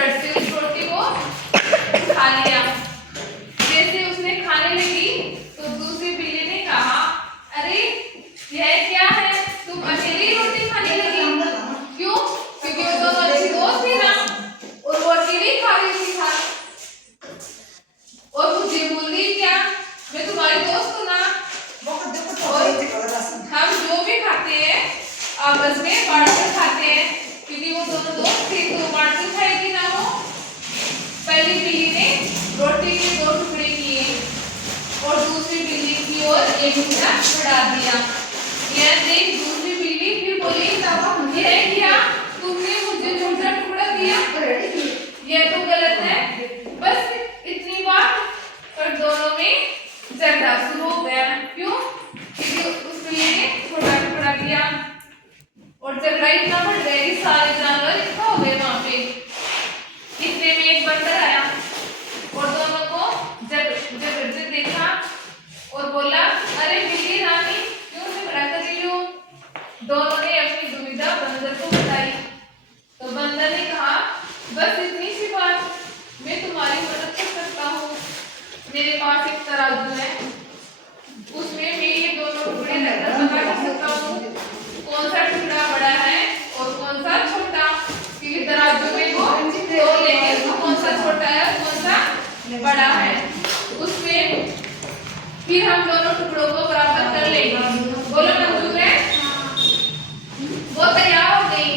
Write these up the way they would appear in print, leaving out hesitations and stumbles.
झट से उस रोटी को खा लिया। जैसे उसने खाने लगी तो दूसरी बिल्ली ने कहा, अरे यह क्या है, तुम अकेली रोटी खाने लगी? क्यों? क्योंकि वो दोनों अच्छी दोस्त थी ना, और वो अकेली खा रही थी खा। और मुझे बोल रही क्या, मैं तुम्हारी दोस्त हूँ ना, हम जो भी खाते हैं आपस में बांट कर खाते हैं, क्योंकि वो दोनों दोस्त थे तो बांट कर खाएगी ना वो। पहली बिल्ली ने रोटी के 2 टुकड़े किए और दूसरी बिल्ली की ओर एक टुकड़ा बढ़ा दिया। यह देख दूसरी बिल्ली फिर बोली, यह क्या, तुमने मुझे छोटा टुकड़ा दिया, यह तो गलत है। बस इतनी बात और दोनों में झगड़ा शुरू हो गया। क्यों? क्योंकि उस बिल्ली ने छोटा टुकड़ा दिया और झगड़ा इतना बढ़ गया कि सारे जानवर इकट्ठा हो गए वहां पे। इतने में एक बंदर आया और दोनों को जब देखा और बोला, अरे बिल्ली रानी क्यों झगड़ा कर रही हो? दोनों ने अपनी दुविधा बंदर को बताई। तो बंदर ने कहा, बस इतनी सी बात, मैं तुम्हारी मदद कर सकता हूँ। मेरे पास एक तराजू है, उसमें मैं ये दोनों टुकड़े रखकर पता कर सकता हूँ कौन सा टुकड़ा बड़ा है और कौन सा छोटा, क्योंकि तराजू में वो तोल लेंगे तो कौन सा छोटा है और कौन सा बड़ा है। उसमें फिर हम दोनों टुकड़ों को बराबर कर लेंगे। बोलो मंजूर है? वो तैयार हो गई।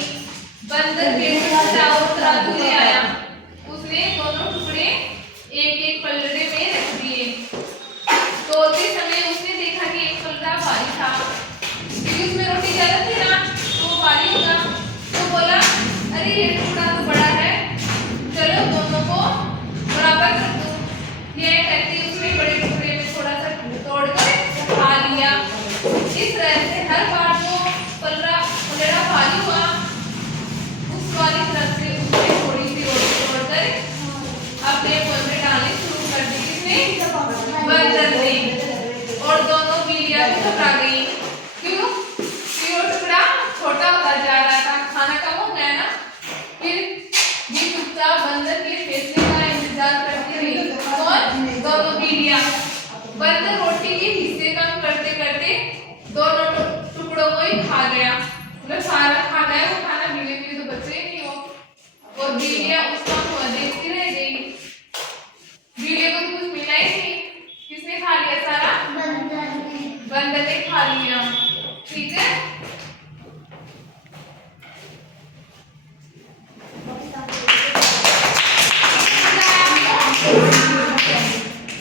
बंदर तराजू ले आया, उसने दोनों टुकड़े एक पलड़े में रख दिए। तोलते समय उसने देखा कि एक पलड़ा भारी था, क्योंकि उसमें रोटी ज्यादा थी ना तो वो भारी होगा। तो बोला, अरे ये टुकड़ा तो बड़ा है, चलो दोनों को बराबर कर दो। यह कहती उसने बड़े टुकड़े में थोड़ा सा तोड़कर खा लिया। इस तरह से हर बार जो पलड़ा भारी हुआ, उस वाली तरफ से उसने थोड़ी सी रोटी तोड़कर अपने मुंह में डालनी शुरू कर दी। किसने? बंदर ने। और दोनों बिल्लियां भी घबरा गई। क्यों? क्योंकि वो टुकड़ा छोटा होता जा रहा था, खाना कम हो गया ना। फिर भी चुपचाप बंदर के फैसले का इंतजार करती रही। कौन? दोनों बिल्लियां। बंदर रोटी के हिस्से कम करते करते दोनों टुकड़ों को ही खा गया। मतलब सारा खा गया वो खाना, बिल्ली तो बचे ही नहीं हो। और बिल्लियां उसका